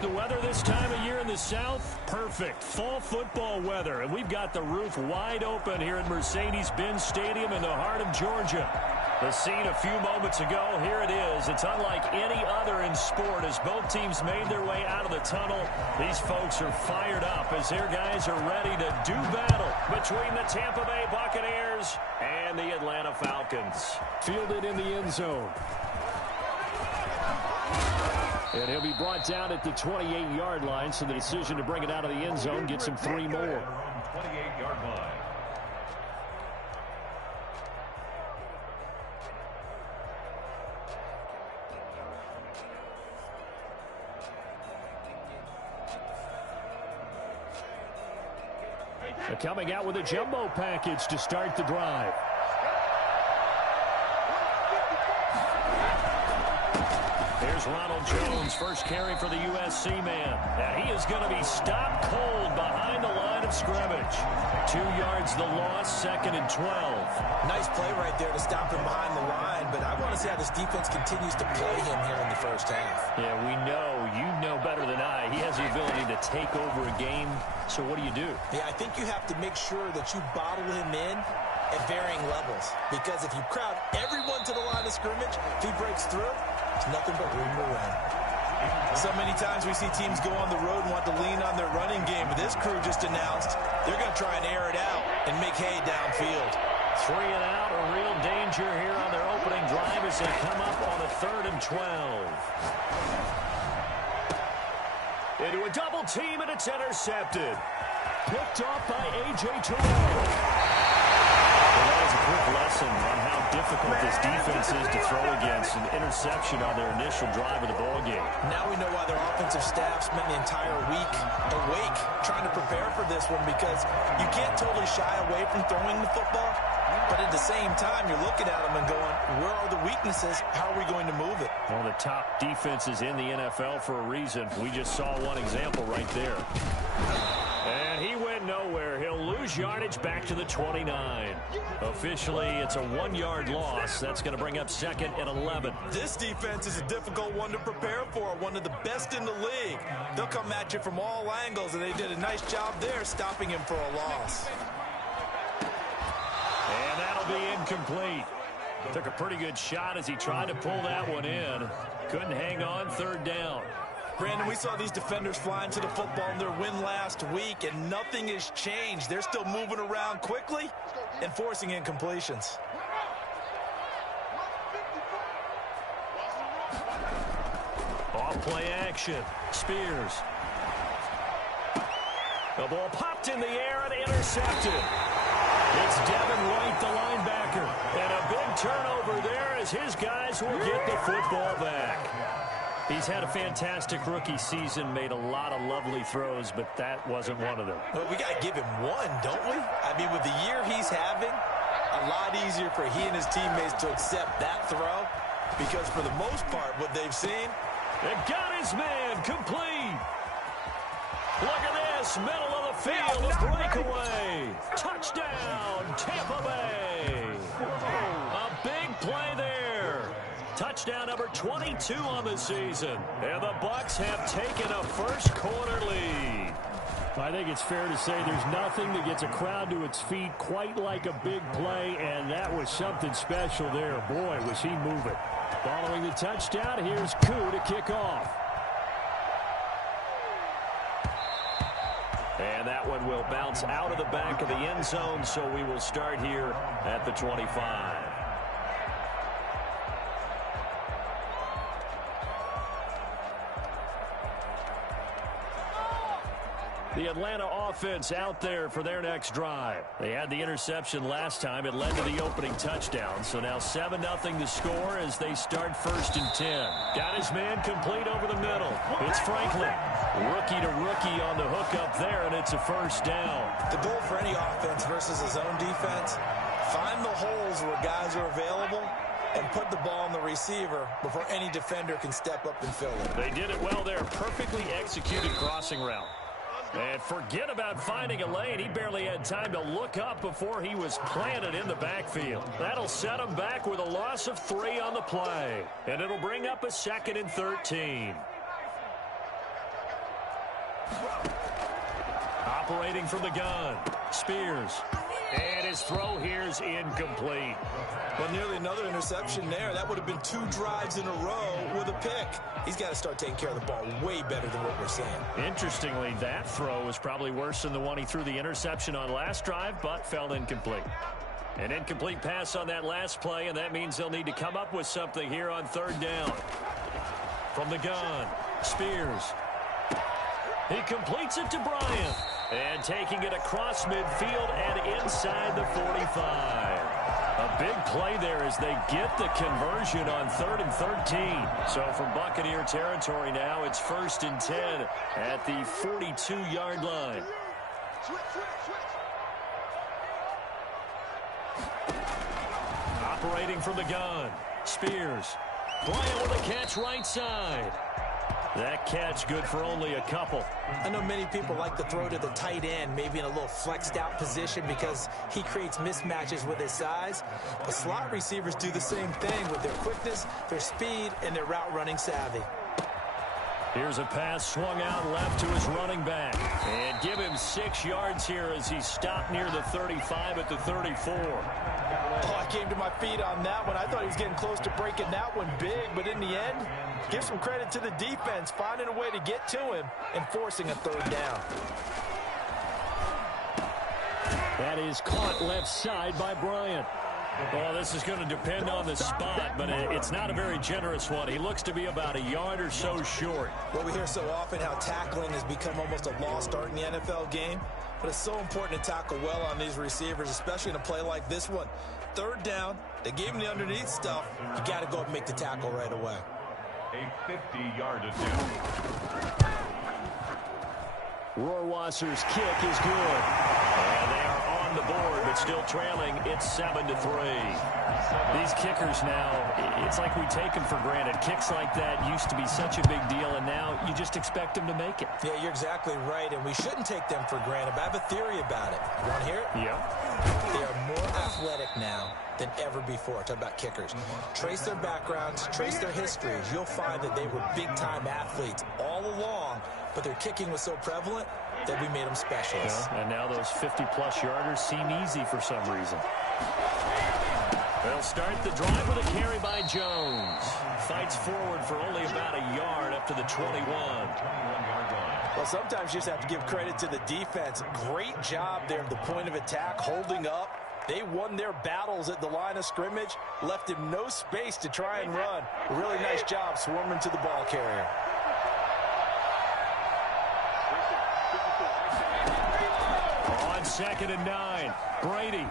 The weather this time of year in the South, perfect. Fall football weather. And we've got the roof wide open here at Mercedes-Benz Stadium in the heart of Georgia. The scene a few moments ago, here it is. It's unlike any other in sport as both teams made their way out of the tunnel. These folks are fired up as their guys are ready to do battle between the Tampa Bay Buccaneers and the Atlanta Falcons. Fielded in the end zone. And he'll be brought down at the 28-yard line, so the decision to bring it out of the end zone gets him 3 more. 28-yard line. Coming out with a jumbo package to start the drive. Here's Ronald Jones, first carry for the USC man. And he is going to be stopped cold behind the line of scrimmage. 2 yards the loss, 2nd and 12. Nice play right there to stop him behind the line, but I want to see how this defense continues to play him here in the first half. Yeah, we know. You know better than I. He has the ability to take over a game, so what do you do? Yeah, I think you have to make sure that you bottle him in at varying levels, because if you crowd everyone to the line of scrimmage, if he breaks through, it's nothing but room to run. So many times we see teams go on the road and want to lean on their running game, but this crew just announced they're going to try and air it out and make hay downfield. 3 and out, a real danger here on their opening drive as they come up on a 3rd and 12. Into a double team, and it's intercepted. Picked off by A.J. Terrell. Well, that was a quick lesson on how difficult this defense is to throw against. An interception on their initial drive of the ballgame. Now we know why their offensive staff spent the entire week awake trying to prepare for this one, because you can't totally shy away from throwing the football, but at the same time, you're looking at them and going, where are the weaknesses? How are we going to move it? One of the top defenses in the NFL for a reason. We just saw one example right there. And he went nowhere. He'll lose yardage back to the 29. Officially, it's a 1-yard loss. That's going to bring up 2nd and 11. This defense is a difficult one to prepare for, one of the best in the league. They'll come at you from all angles, and they did a nice job there stopping him for a loss. And that'll be incomplete. Took a pretty good shot as he tried to pull that one in. Couldn't hang on, 3rd down. Brandon, we saw these defenders flying to the football in their win last week, and nothing has changed. They're still moving around quickly and forcing incompletions. Off play action. Spears. The ball popped in the air and intercepted. It's Devin White, the linebacker. And a big turnover there as his guys will get the football back. He's had a fantastic rookie season, made a lot of lovely throws, but that wasn't one of them. Well, we got to give him one, don't we? I mean, with the year he's having, a lot easier for he and his teammates to accept that throw, because for the most part, what they've seen, they've got his man complete. Look at this, middle of the field, a breakaway. Touchdown, Tampa Bay. A big play there. Touchdown number 22 on the season. And the Bucs have taken a first quarter lead. I think it's fair to say there's nothing that gets a crowd to its feet quite like a big play, and that was something special there. Boy, was he moving. Following the touchdown, here's Koo to kick off. And that one will bounce out of the back of the end zone, so we will start here at the 25. The Atlanta offense out there for their next drive. They had the interception last time. It led to the opening touchdown. So now 7-0 to score as they start 1st and 10. Got his man complete over the middle. It's Franklin. Rookie to rookie on the hook up there, and it's a 1st down. The goal for any offense versus a zone defense, find the holes where guys are available and put the ball on the receiver before any defender can step up and fill it. They did it well there. Perfectly executed crossing route. And forget about finding a lane. He barely had time to look up before he was planted in the backfield. That'll set him back with a loss of 3 on the play. And it'll bring up a 2nd and 13. Operating from the gun, Spears. And his throw here is incomplete. Well, nearly another interception there. That would have been 2 drives in a row with a pick. He's got to start taking care of the ball way better than what we're seeing. Interestingly, that throw was probably worse than the one he threw the interception on last drive, but fell incomplete. An incomplete pass on that last play, and that means they'll need to come up with something here on 3rd down. From the gun, Spears. He completes it to Bryant. And taking it across midfield and inside the 45. A big play there as they get the conversion on 3rd and 13. So from Buccaneer territory now, it's 1st and 10 at the 42-yard line. Operating from the gun, Spears. Bryant with a catch right side. That catch good for only a couple. I know many people like to throw to the tight end, maybe in a little flexed out position because he creates mismatches with his size. But slot receivers do the same thing with their quickness, their speed, and their route running savvy. Here's a pass swung out left to his running back. And give him 6 yards here as he stopped near the 35 at the 34. Oh, I came to my feet on that one. I thought he was getting close to breaking that one big, but in the end, give some credit to the defense, finding a way to get to him and forcing a 3rd down. That is caught left side by Bryant. Well, this is going to depend on the spot, but it's not a very generous one. He looks to be about a yard or so short. Well, we hear so often how tackling has become almost a lost art in the NFL game, but it's so important to tackle well on these receivers, especially in a play like this one. 3rd down, they gave him the underneath stuff. You got to go up and make the tackle right away. A 50-yard attempt. Rohrwasser's kick is good. And they are on the board, but still trailing. It's 7-3. These kickers now, it's like we take them for granted. Kicks like that used to be such a big deal, and now you just expect them to make it. Yeah, you're exactly right, and we shouldn't take them for granted, but I have a theory about it. You want to hear it? Yeah. They are more athletic now than ever before. Talk about kickers. Trace their backgrounds, trace their histories. You'll find that they were big-time athletes all along, but their kicking was so prevalent that we made them specialists. Yeah, and now those 50-plus yarders seem easy for some reason. They'll start the drive with a carry by Jones. Fights forward for only about a yard up to the 21. Well, sometimes you just have to give credit to the defense. Great job there at the point of attack, holding up. They won their battles at the line of scrimmage, left him no space to try and run. A really nice job swarming to the ball carrier. On 2nd and 9, Brady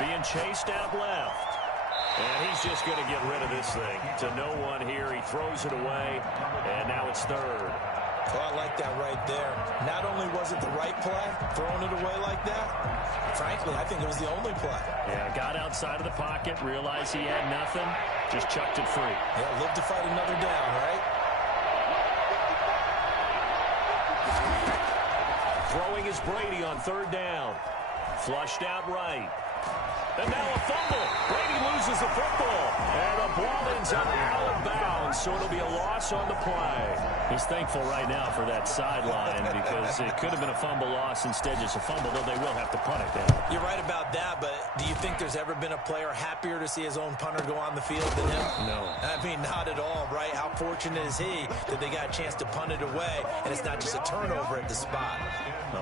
being chased out left. And he's just going to get rid of this thing to no one here. He throws it away, and now it's 3rd. Oh, I like that right there. Not only was it the right play, throwing it away like that, frankly, I think it was the only play. Yeah, got outside of the pocket, realized he had nothing, just chucked it free. Yeah, live to fight another down, right? Throwing is Brady on 3rd down. Flushed out right. And now a fumble. Brady loses the football. And the ball ends up out of bounds, so it'll be a loss on the play. He's thankful right now for that sideline because it could have been a fumble loss, instead just a fumble, though they will have to punt it down. You're right about that, but do you think there's ever been a player happier to see his own punter go on the field than him? No. I mean, not at all, right? How fortunate is he that they got a chance to punt it away, and it's not just a turnover at the spot.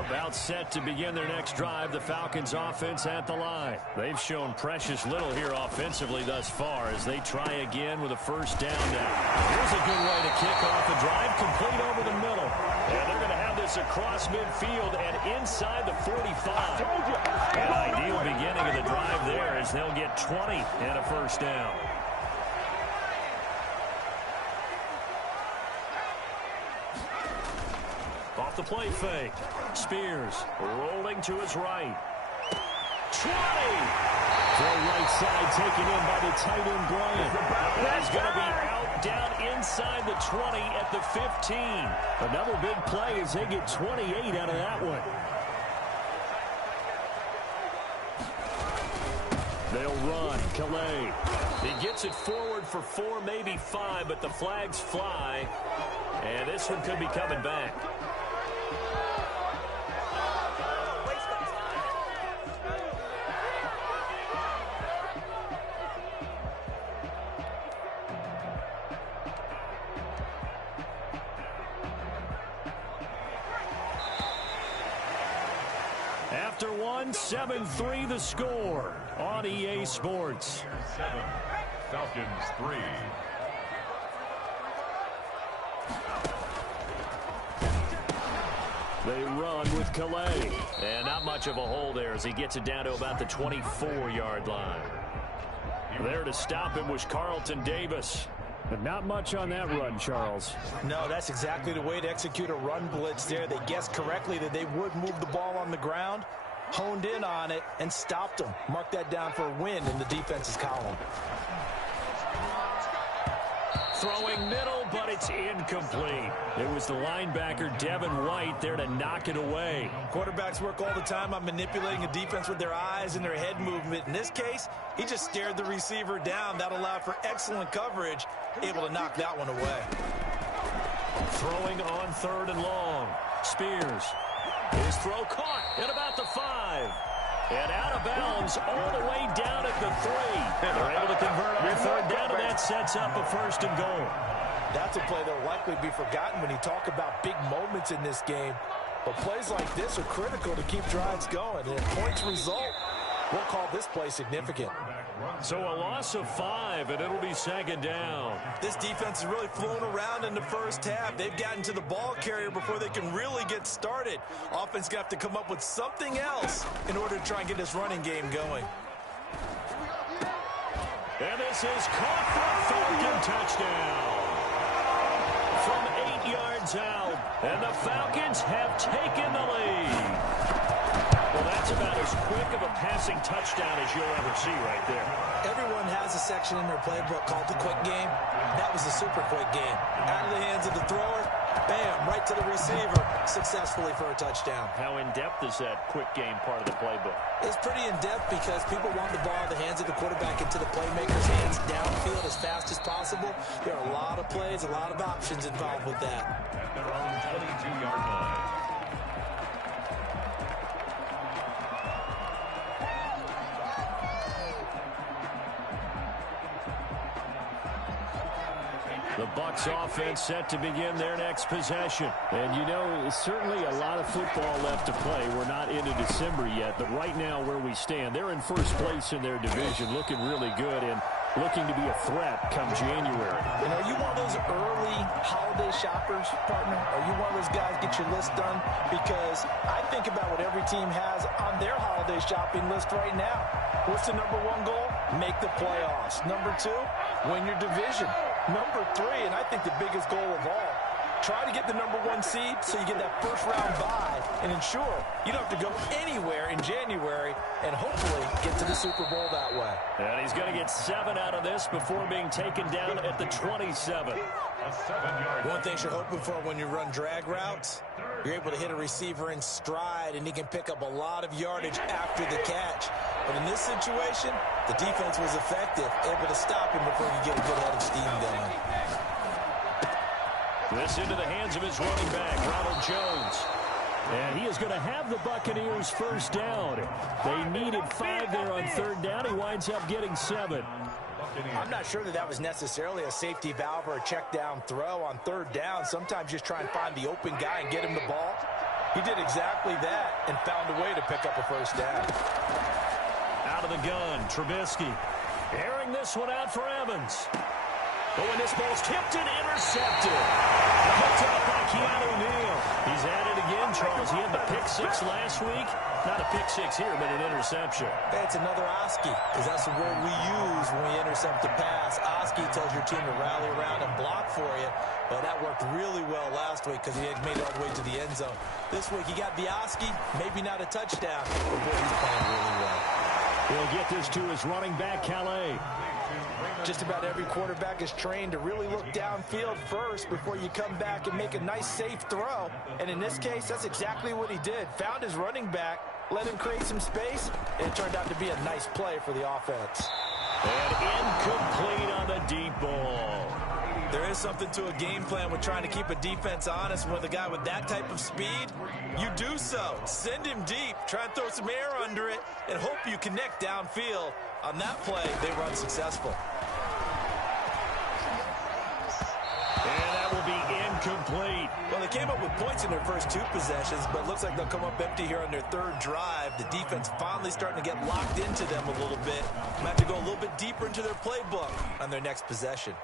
About set to begin their next drive, the Falcons offense at the line. They've shown precious little here offensively thus far as they try again with a 1st down now. Here's a good way to kick off the drive, complete over the middle. And they're going to have this across midfield and inside the 45. An ideal beginning of the drive there as they'll get 20 and a 1st down. Off the play fake. Spears rolling to his right. 20! Throw right side taken in by the tight end Bryant. That is going to be out down inside the 20 at the 15. Another big play as they get 28 out of that one. They'll run. Calais He gets it forward for 4, maybe 5, but the flags fly. And this one could be coming back. After 7-3 the score on EA Sports. 7, Falcons 3. They run with Calais. And not much of a hole there as he gets it down to about the 24-yard line. There to stop him was Carlton Davis. But not much on that run, Charles. No, that's exactly the way to execute a run blitz there. They guessed correctly that they would move the ball on the ground, honed in on it, and stopped them. Mark that down for a win in the defense's column. Throwing middle, but it's incomplete. It was the linebacker, Devin White, there to knock it away. Quarterbacks work all the time on manipulating a defense with their eyes and their head movement. In this case, he just stared the receiver down. That allowed for excellent coverage, able to knock that one away. Throwing on 3rd and long. Spears. His throw caught at about the 5. And out of bounds all the way down at the 3. They're able to convert on 3rd down, and that sets up a 1st and goal. That's a play that will likely be forgotten when you talk about big moments in this game. But plays like this are critical to keep drives going. And if points result, we'll call this play significant. So a loss of 5, and it'll be 2nd down. This defense is really flown around in the first half. They've gotten to the ball carrier before they can really get started. Offense going to have to come up with something else in order to try and get this running game going. And this is caught for a Falcon touchdown. From 8 yards out, and the Falcons have taken the lead. Well, that's about as quick of a passing touchdown as you'll ever see right there. Everyone has a section in their playbook called the quick game. That was a super quick game. Out of the hands of the thrower, bam, right to the receiver, successfully for a touchdown. How in-depth is that quick game part of the playbook? It's pretty in-depth because people want the ball in the hands of the quarterback into the playmaker's hands downfield as fast as possible. There are a lot of plays, a lot of options involved with that. At their own 22-yard line. The Bucs offense set to begin their next possession. And, you know, certainly a lot of football left to play. We're not into December yet, but right now where we stand, they're in first place in their division, looking really good and looking to be a threat come January. And are you one of those early holiday shoppers, partner? Are you one of those guys get your list done? Because I think about what every team has on their holiday shopping list right now. What's the number 1 goal? Make the playoffs. Number 2, win your division. Number 3, and I think the biggest goal of all, try to get the number 1 seed so you get that first-round bye and ensure you don't have to go anywhere in January and hopefully get to the Super Bowl that way. And he's going to get 7 out of this before being taken down at the 27. A 7-yard. One thing you're hoping for when you run drag routes, you're able to hit a receiver in stride, and he can pick up a lot of yardage after the catch. But in this situation, the defense was effective, able to stop him before he could get a good head of steam going. This into the hands of his running back, Ronald Jones. And he is going to have the Buccaneers first down. They needed 5 there on 3rd down. He winds up getting 7. I'm not sure that was necessarily a safety valve or a check down throw on 3rd down. Sometimes just try and find the open guy and get him the ball. He did exactly that and found a way to pick up a first down. Out of the gun, Trubisky. Airing this one out for Evans. Oh, and this ball's tipped and intercepted. Picked up by Keanu Neal. He's at it again, Charles. He had the pick 6 last week. Not a pick 6 here, but an interception. It's another Oski, because that's the word we use when we intercept a pass. Oski tells your team to rally around and block for you. But that worked really well last week because he had made it all the way to the end zone. This week he got the Oski, maybe not a touchdown, but boy, he's playing really well. He'll get this to his running back, Calais. Just about every quarterback is trained to really look downfield first before you come back and make a nice, safe throw. And in this case, that's exactly what he did. Found his running back, let him create some space, and it turned out to be a nice play for the offense. And incomplete on the deep ball. There is something to a game plan with trying to keep a defense honest. With a guy with that type of speed, you do so. Send him deep, try and throw some air under it, and hope you connect downfield. On that play, they were unsuccessful. And that will be incomplete. Well, they came up with points in their first 2 possessions, but it looks like they'll come up empty here on their 3rd drive. The defense finally starting to get locked into them a little bit. Might have to go a little bit deeper into their playbook on their next possession.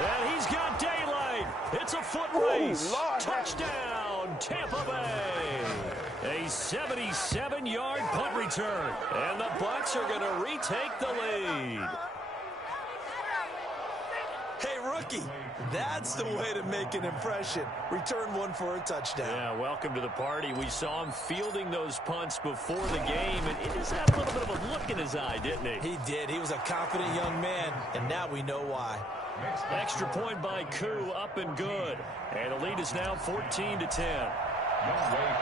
And he's got daylight. It's a foot race. Touchdown, Tampa Bay. A 77-yard punt return. And the Bucs are going to retake the lead. Hey, rookie, that's the way to make an impression. Return one for a touchdown. Yeah, welcome to the party. We saw him fielding those punts before the game, and he just had a little bit of a look in his eye, didn't he? He did. He was a confident young man, and now we know why. Extra point by Koo, up and good. And the lead is now 14-10.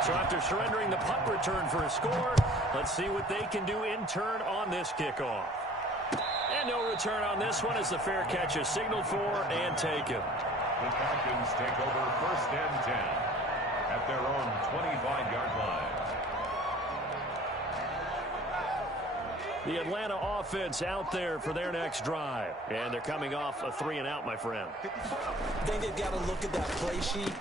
So after surrendering the punt return for a score, let's see what they can do in turn on this kickoff. And no return on this one as the fair catch is signaled for and taken. The Falcons take over 1st and 10 at their own 25-yard line. The Atlanta offense out there for their next drive. And they're coming off a 3-and-out, my friend. I think they've got to look at that play sheet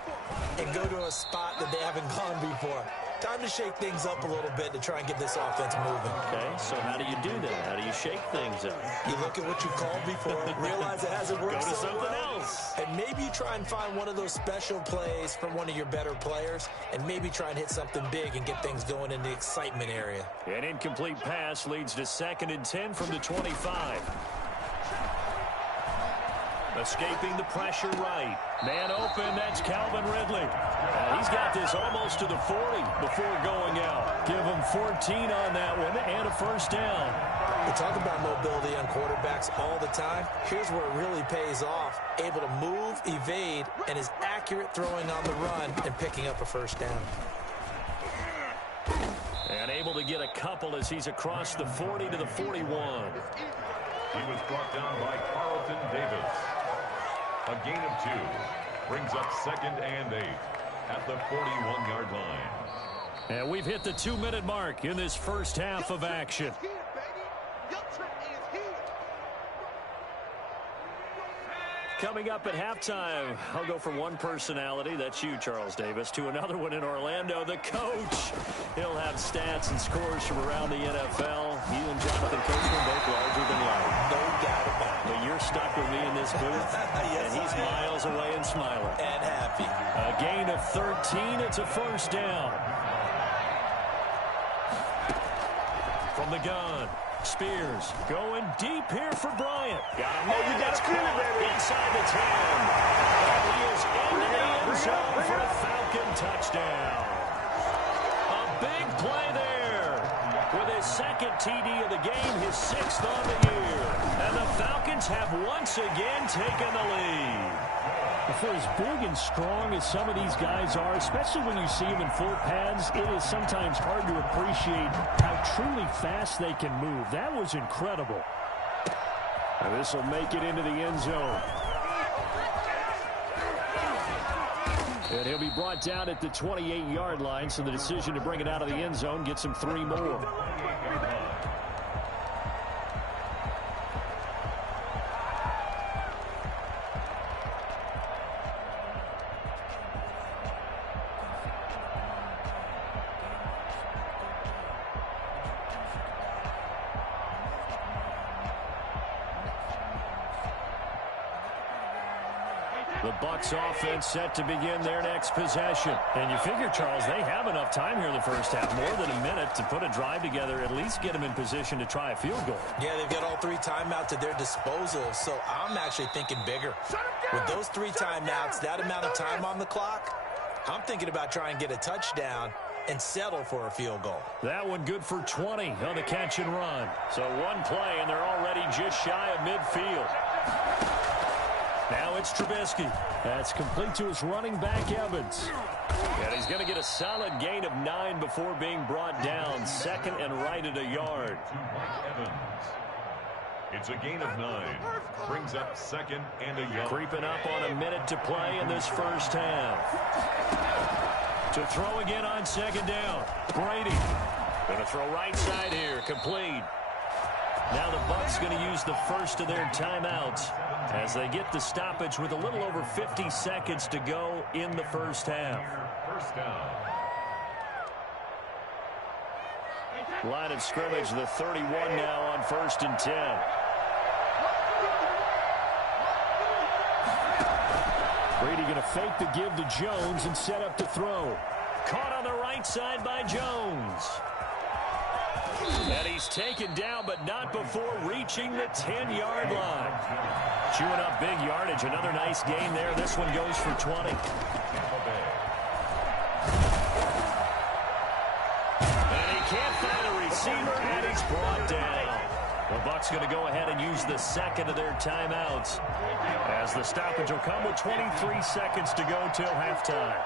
and go to a spot that they haven't gone before. Time to shake things up a little bit to try and get this offense moving. Okay, so how do you do that? How do you shake things up? You look at what you called before, realize it hasn't worked Go to so something well, else. and maybe you try and find one of those special plays from one of your better players, and maybe try and hit something big and get things going in the excitement area. An incomplete pass leads to 2nd and 10 from the 25. Escaping the pressure right. Man open, that's Calvin Ridley. He's got this almost to the 40 before going out. Give him 14 on that one and a 1st down. We talk about mobility on quarterbacks all the time. Here's where it really pays off. Able to move, evade, and is accurate throwing on the run and picking up a 1st down. And able to get a couple as he's across the 40 to the 41. He was brought down by Carlton Davis. A gain of 2 brings up 2nd and 8 at the 41-yard line. And we've hit the 2-minute mark in this first half of action. Coming up at halftime, I'll go from one personality, that's you, Charles Davis, to another one in Orlando, the coach. He'll have stats and scores from around the NFL. You and Jonathan Coachman both larger than life. No doubt about it. But you're stuck with me in this booth, Yes, and he's miles away and smiling. And happy. A gain of 13, it's a 1st down. From the gun. Spears going deep here for Bryant. Got him. Oh, you got to feel it, baby. Inside the 10. And he is into the end zone for a Falcon touchdown. A big play there. With his 2nd TD of the game, his 6th on the year. And the Falcons have once again taken the lead. For as big and strong as some of these guys are, especially when you see them in full pads, it is sometimes hard to appreciate how truly fast they can move. That was incredible. And this will make it into the end zone. And he'll be brought down at the 28-yard line, so the decision to bring it out of the end zone gets him 3 more. The Bucs offense set to begin their next possession. And you figure, Charles, they have enough time here in the first half, more than a minute, to put a drive together, at least get them in position to try a field goal. Yeah, they've got all 3 timeouts at their disposal, so I'm actually thinking bigger. With those 3 timeouts, that amount of time on the clock, I'm thinking about trying to get a touchdown and settle for a field goal. That one good for 20 on the catch and run. So one play, and they're already just shy of midfield. Now it's Trubisky. That's complete to his running back, Evans. And he's going to get a solid gain of 9 before being brought down. Second and right at a yard. It's a gain of 9. Brings up second and a yard. Creeping up on a minute to play in this first half. To throw again on second down. Brady. Going to throw right side here. Complete. Now the Bucs going to use the first of their timeouts as they get the stoppage with a little over 50 seconds to go in the first half. First down. Line of scrimmage, the 31 now on 1st and 10. Brady going to fake the give to Jones and set up to throw. Caught on the right side by Jones. And he's taken down, but not before reaching the 10-yard line. Chewing up big yardage. Another nice gain there. This one goes for 20. And he can't find a receiver, and he's brought down. The Bucs going to go ahead and use the second of their timeouts, as the stoppage will come with 23 seconds to go till halftime.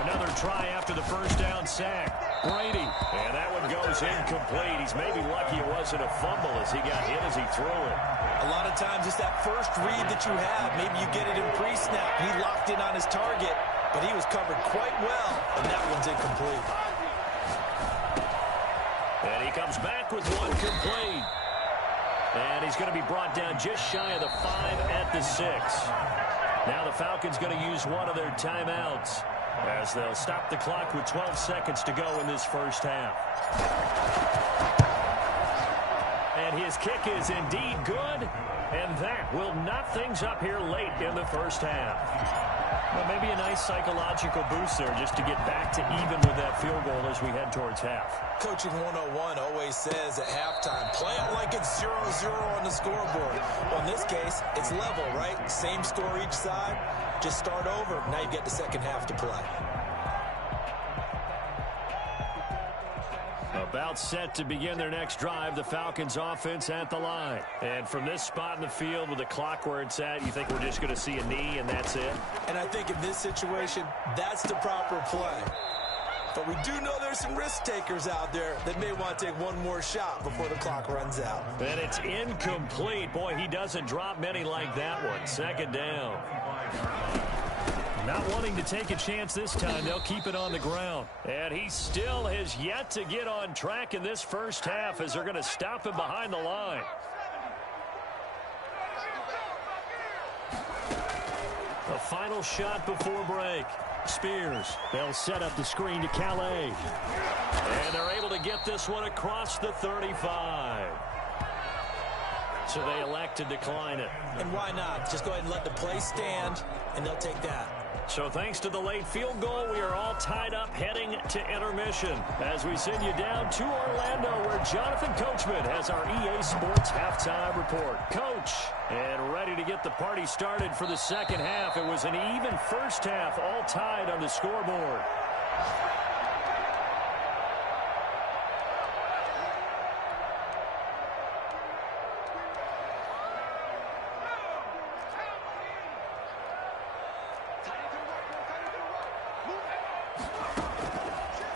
Another try after the first down sack. Brady, and that one goes incomplete. He's maybe lucky it wasn't a fumble as he got hit as he threw it. A lot of times it's that first read that you have. Maybe you get it in pre-snap. He locked in on his target, but he was covered quite well, and that one's incomplete. And he comes back with one complete. And he's going to be brought down just shy of the 5 at the 6. Now the Falcons going to use one of their timeouts, as they'll stop the clock with 12 seconds to go in this first half. And his kick is indeed good, and that will knot things up here late in the first half. Well, maybe a nice psychological boost there just to get back to even with that field goal as we head towards half. Coaching 101 always says at halftime, play it like it's 0-0 on the scoreboard. Well, in this case, it's level, right? Same score each side. Just start over. Now you get the second half to play. About set to begin their next drive, the Falcons offense at the line. And from this spot in the field with the clock where it's at, you think we're just going to see a knee and that's it? And I think in this situation, that's the proper play. But we do know there's some risk takers out there that may want to take one more shot before the clock runs out. And it's incomplete. Boy, he doesn't drop many like that one. Second down. Not wanting to take a chance this time, they'll keep it on the ground. And he still has yet to get on track in this first half as they're going to stop him behind the line. The final shot before break. Spears. They'll set up the screen to Calais. And they're able to get this one across the 35. So they elect to decline it. And why not? Just go ahead and let the play stand, and they'll take that. So thanks to the late field goal, we are all tied up heading to intermission as we send you down to Orlando, where Jonathan Coachman has our EA Sports halftime report. Coach, and ready to get the party started for the second half. It was an even first half, all tied on the scoreboard.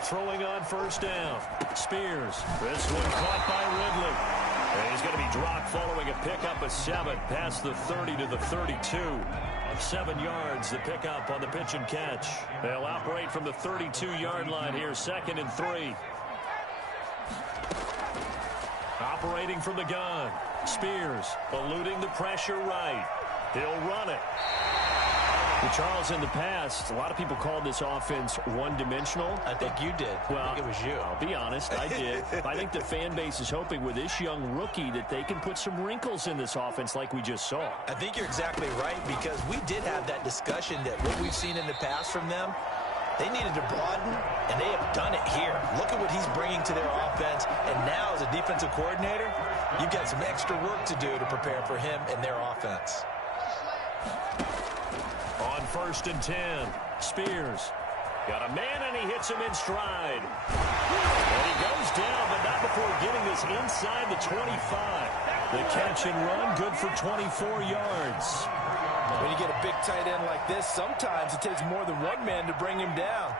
Throwing on first down. Spears. This one caught by Ridley. And he's going to be dropped following a pickup of 7 past the 30 to the 32. 7 yards, the pickup on the pitch and catch. They'll operate from the 32-yard line here, 2nd and 3. Operating from the gun. Spears eluding the pressure right. He'll run it. Well, Charles, in the past, a lot of people called this offense one-dimensional. I think you did. Well, I think it was you. I'll be honest, I did. I think the fan base is hoping with this young rookie that they can put some wrinkles in this offense like we just saw. I think you're exactly right, because we did have that discussion that what we've seen in the past from them, they needed to broaden, and they have done it here. Look at what he's bringing to their offense, and now as a defensive coordinator, you've got some extra work to do to prepare for him and their offense. On 1st and 10, Spears got a man, and he hits him in stride. And he goes down, but not before getting this inside the 25. The catch and run, good for 24 yards. When you get a big tight end like this, sometimes it takes more than one man to bring him down.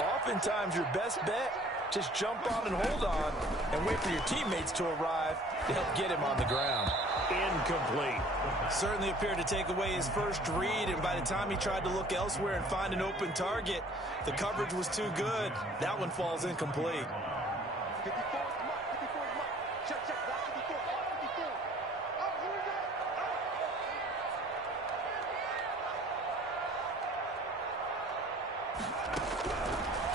Oftentimes, your best bet, just jump on and hold on and wait for your teammates to arrive to help get him on the ground. Incomplete. Certainly appeared to take away his first read, and by the time he tried to look elsewhere and find an open target, the coverage was too good. That one falls incomplete.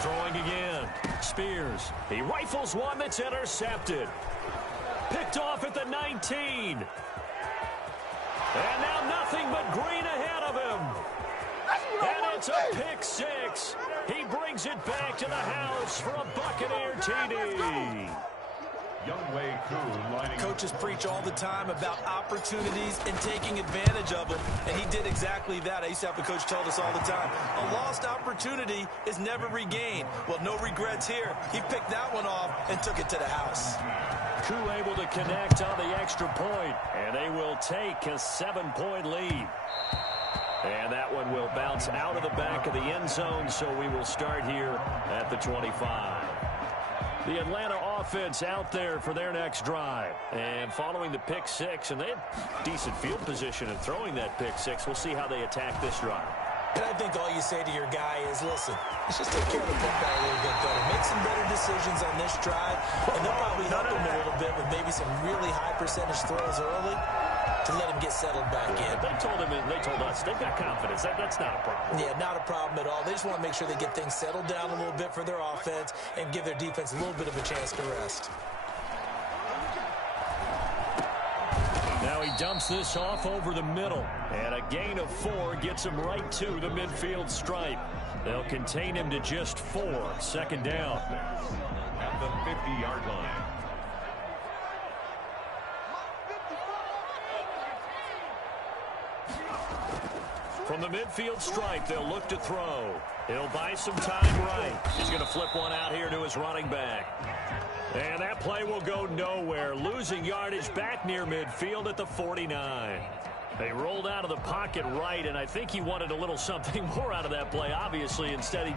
Throwing again. Spears. He rifles one that's intercepted. Picked off at the 19. And now nothing but green ahead of him. And it's a pick six. He brings it back to the house for a Buccaneer TD. Coaches preach all the time about opportunities and taking advantage of them, and he did exactly that. I used to have a coach tell us all the time, a lost opportunity is never regained. Well, no regrets here. He picked that one off and took it to the house. Koo able to connect on the extra point, and they will take a 7-point lead. And that one will bounce out of the back of the end zone, so we will start here at the 25. The Atlanta offense out there for their next drive. And following the pick six, and they had decent field position in throwing that pick six. We'll see how they attack this drive. And I think all you say to your guy is, listen, let's just take care of the football a little bit better. Make some better decisions on this drive, and they'll probably help him a little bit with maybe some really high percentage throws early to let him get settled back in. They told us they've got confidence. That's not a problem. Yeah, not a problem at all. They just want to make sure they get things settled down a little bit for their offense and give their defense a little bit of a chance to rest. Now he dumps this off over the middle, and a gain of 4 gets him right to the midfield stripe. They'll contain him to just 4. Second down. At the 50-yard line. From the midfield stripe, they'll look to throw. He'll buy some time right. He's going to flip one out here to his running back. And that play will go nowhere. Losing yardage back near midfield at the 49. They rolled out of the pocket right, and I think he wanted a little something more out of that play, obviously. Instead, he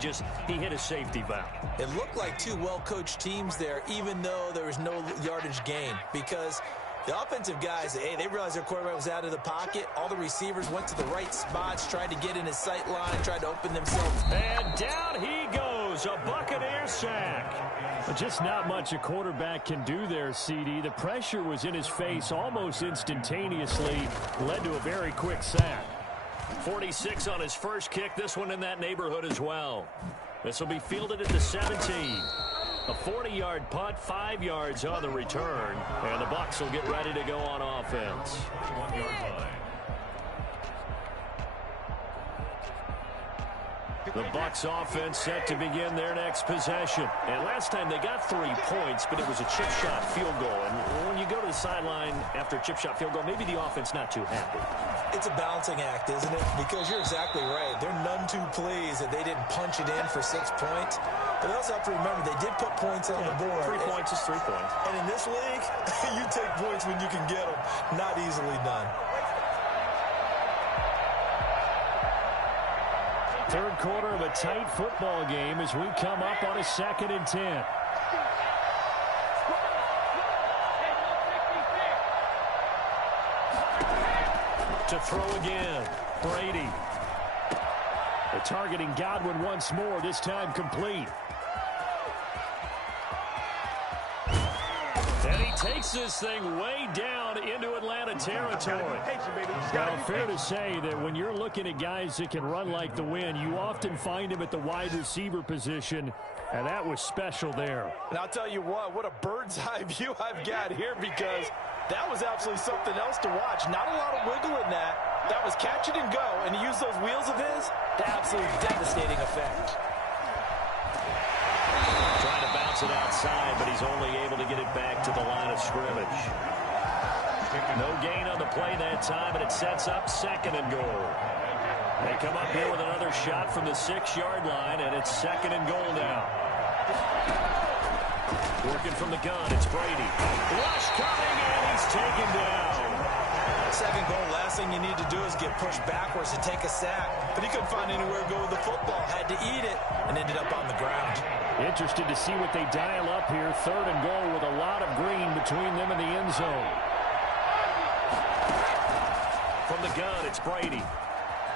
hit a safety valve. It looked like two well-coached teams there, even though there was no yardage gain, because the offensive guys, hey, they realized their quarterback was out of the pocket. All the receivers went to the right spots, tried to get in his sight line, tried to open themselves. And down he goes, a Buccaneer sack. But just not much a quarterback can do there, CD. The pressure was in his face almost instantaneously, led to a very quick sack. 46 on his first kick, this one in that neighborhood as well. This will be fielded at the 17. A 40-yard punt, 5 yards on the return, and the Bucs will get ready to go on offense. 1-yard line. The Bucs offense set to begin their next possession. And last time they got 3 points, but it was a chip shot field goal. And when you go to the sideline after a chip shot field goal, maybe the offense not too happy. It's a balancing act, isn't it? Because you're exactly right. They're none too pleased that they didn't punch it in for 6 points. But they also have to remember they did put points on the board. 3 points is 3 points. And in this league, you take points when you can get them. Not easily done. Third quarter of a tight football game as we come up on a 2nd and 10. To throw again, Brady. They're targeting Godwin once more, this time complete. And he takes this thing way down into Atlanta territory. Well, fair to say that when you're looking at guys that can run like the wind, you often find him at the wide receiver position, and that was special there. And I'll tell you what a bird's eye view I've got here, because that was absolutely something else to watch. Not a lot of wiggle in that. That was catch it and go, and he used those wheels of his to absolutely devastating effect. Trying to bounce it outside, but he's only able to get it back to the line of scrimmage. No gain on the play that time, and it sets up 2nd and goal. They come up here with another shot from the 6-yard line, and it's 2nd and goal now. Working from the gun, it's Brady. Rush coming, and he's taken down. Second goal, last thing you need to do is get pushed backwards to take a sack. But he couldn't find anywhere to go with the football. Had to eat it and ended up on the ground. Interested to see what they dial up here. Third and goal with a lot of green between them and the end zone. From the gun, it's Brady.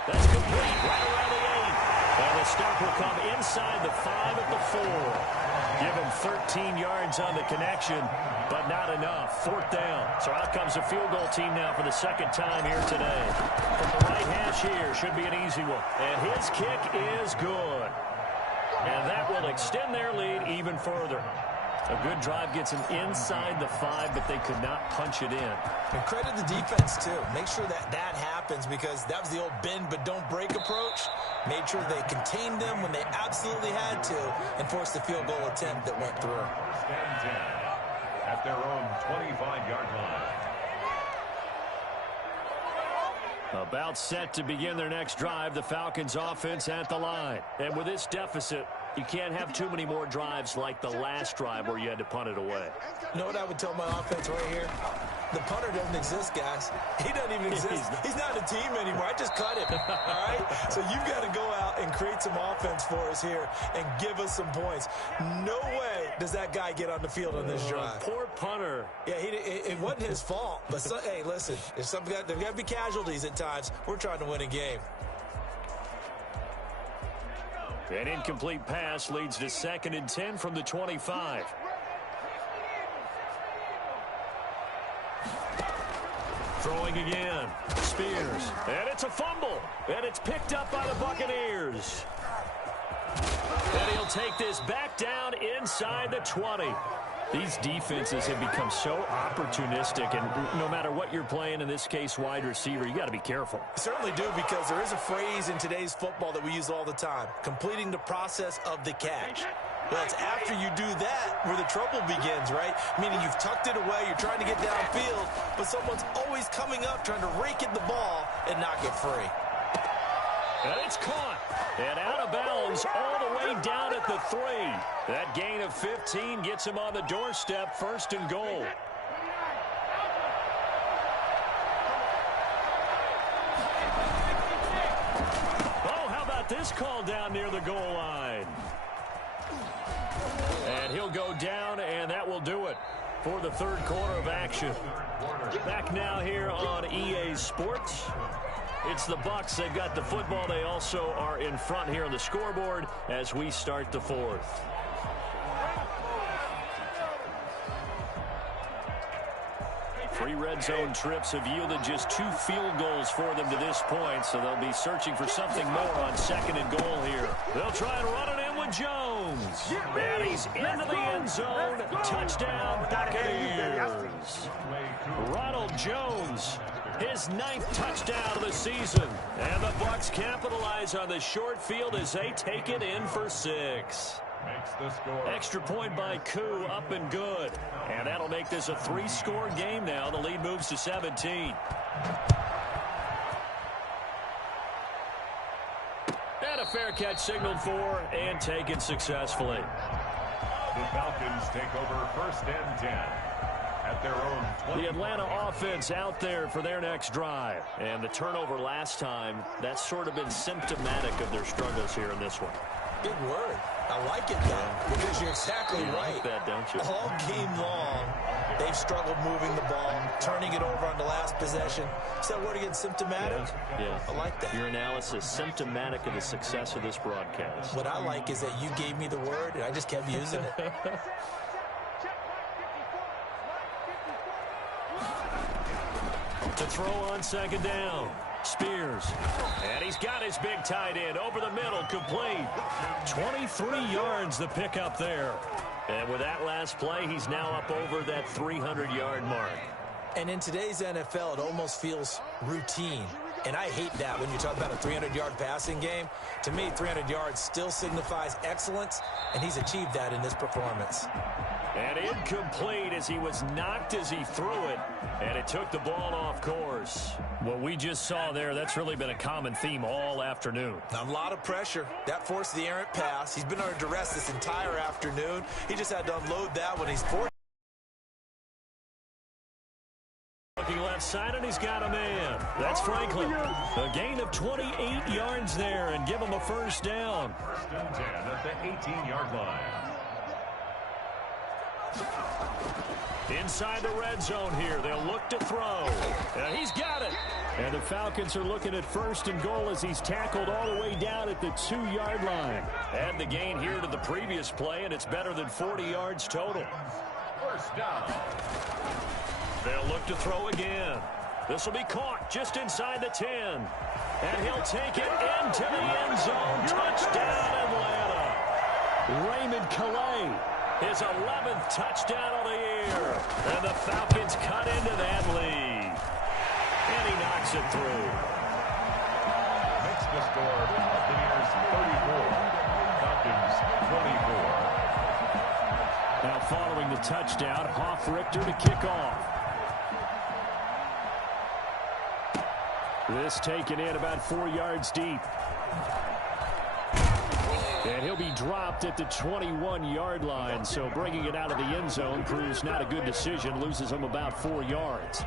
That's complete right around the 8. And the stop will come inside the 5 at the 4. Give him 13 yards on the connection, but not enough. Fourth down. So out comes the field goal team now for the second time here today. From the right hash here, should be an easy one. And his kick is good. And that will extend their lead even further. A good drive gets them inside the 5, but they could not punch it in. And credit the defense, too. Make sure that happens, because that was the old bend but don't break approach. Made sure they contained them when they absolutely had to and forced the field goal attempt that went through. Stand 10 at their own 25-yard line. About set to begin their next drive, the Falcons offense at the line. And with this deficit, you can't have too many more drives like the last drive where you had to punt it away. You know what I would tell my offense right here? The punter doesn't exist, guys. He doesn't even exist. He's not a team anymore. I just cut him, all right? So you've got to go out and create some offense for us here and give us some points. No way does that guy get on the field on this drive. Poor punter. Yeah, it wasn't his fault. But, hey, listen, there's got to be casualties at times. We're trying to win a game. An incomplete pass leads to 2nd and 10 from the 25. Throwing again. Spears. And it's a fumble. And it's picked up by the Buccaneers. And he'll take this back down inside the 20. These defenses have become so opportunistic, and no matter what you're playing, in this case wide receiver, you got to be careful. You certainly do, because there is a phrase in today's football that we use all the time: completing the process of the catch. Well, it's after you do that where the trouble begins, right? Meaning you've tucked it away, you're trying to get downfield, but someone's always coming up trying to rake at the ball and knock it free. And it's caught. And out of bounds all the way down at the 3. That gain of 15 gets him on the doorstep, 1st and goal. Oh, how about this call down near the goal line? And he'll go down, and that will do it for the third quarter of action. Back now here on EA Sports. It's the Bucs. They've got the football. They also are in front here on the scoreboard as we start the 4th. Three red zone trips have yielded just 2 field goals for them to this point, so they'll be searching for something more on 2nd and goal here. They'll try and run it in with Jones. And he's into the end zone. Touchdown, Buccaneers. Ronald Jones, his 9th touchdown of the season. And the Bucs capitalize on the short field as they take it in for 6. Makes the score. Extra point by Koo, up and good. And that'll make this a 3-score game now. The lead moves to 17. And a fair catch signaled for and taken successfully. The Falcons take over 1st and 10 at their own 20. The Atlanta offense out there for their next drive. And the turnover last time, that's sort of been symptomatic of their struggles here in this one. Big word. I like it, though, because you're exactly right. Like that, don't you? All game long, they've struggled moving the ball, turning it over on the last possession. Is that word again, symptomatic? Yeah. I like that. Your analysis, symptomatic of the success of this broadcast. What I like is that you gave me the word, and I just kept using it. To throw on 2nd down. Spears. And he's got his big tight end over the middle, complete. 23 yards the pickup there. And with that last play, he's now up over that 300-yard mark. And in today's NFL, it almost feels routine. And I hate that when you talk about a 300-yard passing game. To me, 300 yards still signifies excellence, and he's achieved that in this performance. And incomplete as he was knocked as he threw it, and it took the ball off course. What we just saw there, that's really been a common theme all afternoon. A lot of pressure. That forced the errant pass. He's been under duress this entire afternoon. He just had to unload that when he's forced. Looking left side, and he's got a man. That's Franklin. A gain of 28 yards there, and give him a first down. First and 10 at the 18-yard line. Inside the red zone here. They'll look to throw. And he's got it. And the Falcons are looking at first and goal as he's tackled all the way down at the 2-yard line. Add the gain here to the previous play, and it's better than 40 yards total. First down. They'll look to throw again. This will be caught just inside the 10. And he'll take it into the end zone. Touchdown, Atlanta. Raymond Calais. His 11th touchdown of the year. And the Falcons cut into that lead. And he knocks it through. Makes the score Buccaneers 34. Falcons 24. Now following the touchdown, Hoff-Richter to kick off. This taken in about 4 yards deep. And he'll be dropped at the 21-yard line, so bringing it out of the end zone proves not a good decision, loses him about 4 yards.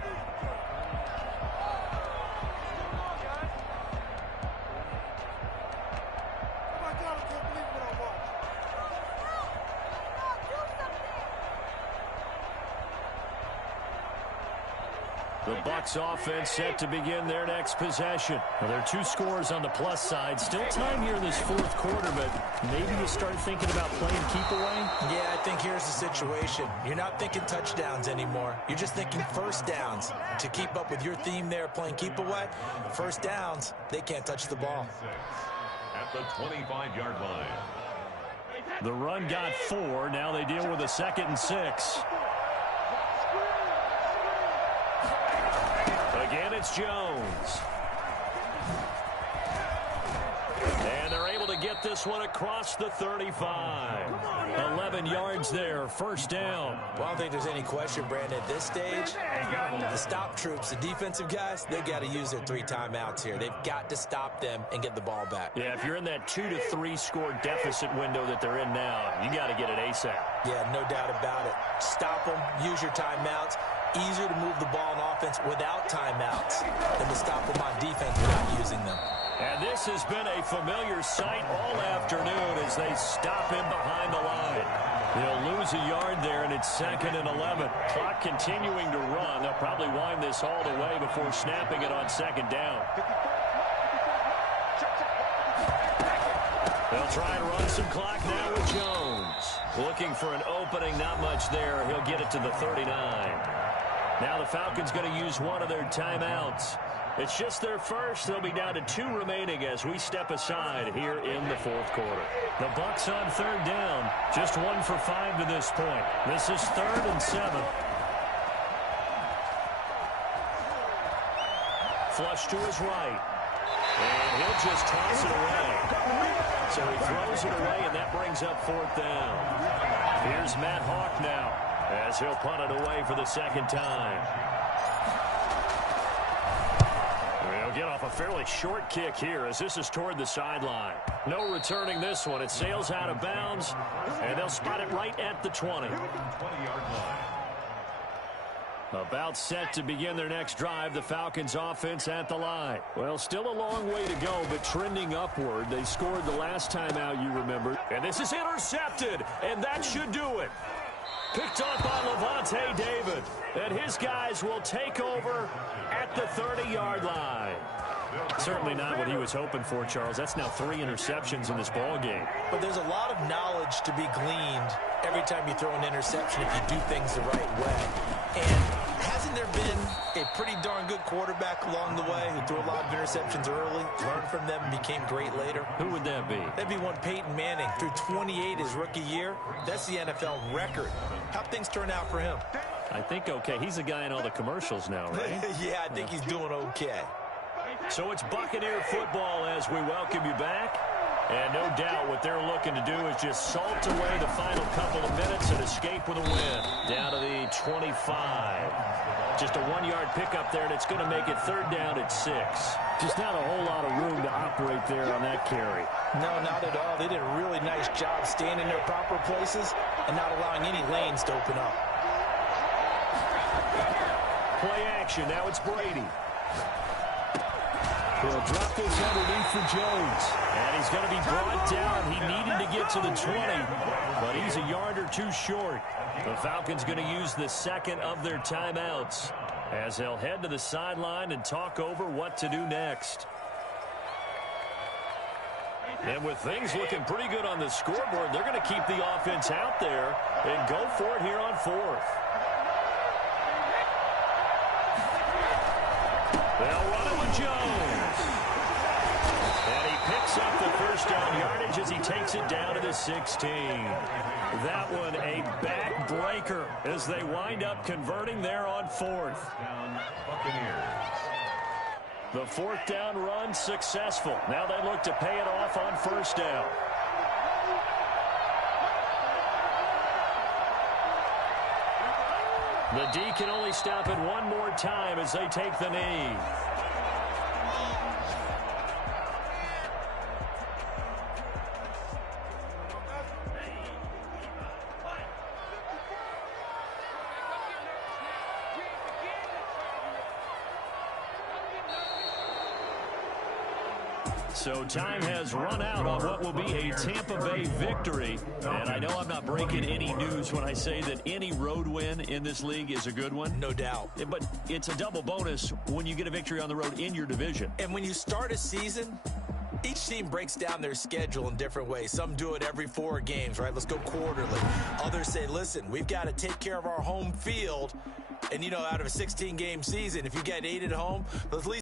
The Bucs offense set to begin their next possession. Well, there are 2 scores on the plus side. Still time here in this fourth quarter, but maybe you start thinking about playing keep away? Yeah, I think here's the situation. You're not thinking touchdowns anymore. You're just thinking first downs. To keep up with your theme there, playing keep away, first downs, they can't touch the ball. At the 25-yard line. The run got 4. Now they deal with a 2nd and 6. Again, it's Jones. And they're able to get this one across the 35. 11 yards there, first down. Well, I don't think there's any question, Brandon, at this stage, the stop troops, the defensive guys, they've got to use their 3 timeouts here. They've got to stop them and get the ball back. Yeah, if you're in that 2 to 3 score deficit window that they're in now, you got to get it ASAP. Yeah, no doubt about it. Stop them, use your timeouts. Easier to move the ball on offense without timeouts than to stop them on defense without using them. And this has been a familiar sight all afternoon as they stop him behind the line. They'll lose a yard there, and it's 2nd and 11. Clock continuing to run. They'll probably wind this all the way before snapping it on 2nd down. They'll try and run some clock now with Jones. Looking for an opening, not much there. He'll get it to the 39. Now the Falcons going to use one of their timeouts. It's just their first. They'll be down to 2 remaining as we step aside here in the fourth quarter. The Bucs on 3rd down. Just 1 for 5 to this point. This is 3rd and 7. Flush to his right. And he'll just toss it away. So he throws it away, and that brings up 4th down. Here's Matt Hawk now, as he'll punt it away for the 2nd time. He'll get off a fairly short kick here as this is toward the sideline. No returning this one. It sails out of bounds, and they'll spot it right at the 20. 20-yard line. About set to begin their next drive, the Falcons offense at the line. Well, still a long way to go, but trending upward. They scored the last time out, you remember. And this is intercepted, and that should do it. Picked off by Levante David. And his guys will take over at the 30-yard line. Certainly not what he was hoping for, Charles. That's now 3 interceptions in this ball game. But there's a lot of knowledge to be gleaned every time you throw an interception if you do things the right way. And hasn't there been a pretty darn good quarterback along the way who threw a lot of interceptions early, learned from them, and became great later? Who would that be? That'd be one Peyton Manning. Threw 28 his rookie year. That's the NFL record. How'd things turn out for him? I think okay. He's a guy in all the commercials now, right? Yeah, I think he's doing okay. So it's Buccaneer football as we welcome you back. And no doubt what they're looking to do is just salt away the final couple of minutes and escape with a win. Down to the 25. Just a 1-yard pickup there, and it's going to make it 3rd down at 6. Just not a whole lot of room to operate there on that carry. No, not at all. They did a really nice job staying in their proper places and not allowing any lanes to open up. Play action. Now it's Brady. He'll drop this underneath for Jones. And he's going to be brought down. He needed to get to the 20, but he's a yard or two short. The Falcons going to use the second of their timeouts as they'll head to the sideline and talk over what to do next. And with things looking pretty good on the scoreboard, they're going to keep the offense out there and go for it here on 4th. They'll run it with Jones. And he picks up the first down yardage as he takes it down to the 16. That one a backbreaker as they wind up converting there on 4th. Down Buccaneers. The 4th down run successful. Now they look to pay it off on 1st down. The D can only stop it one more time as they take the knee. So time has run out on what will be a Tampa Bay victory. And I know I'm not breaking any news when I say that any road win in this league is a good one. No doubt. But it's a double bonus when you get a victory on the road in your division. And when you start a season, each team breaks down their schedule in different ways. Some do it every 4 games, right? Let's go quarterly. Others say, listen, we've got to take care of our home field. And, you know, out of a 16-game season, if you get 8 at home, at least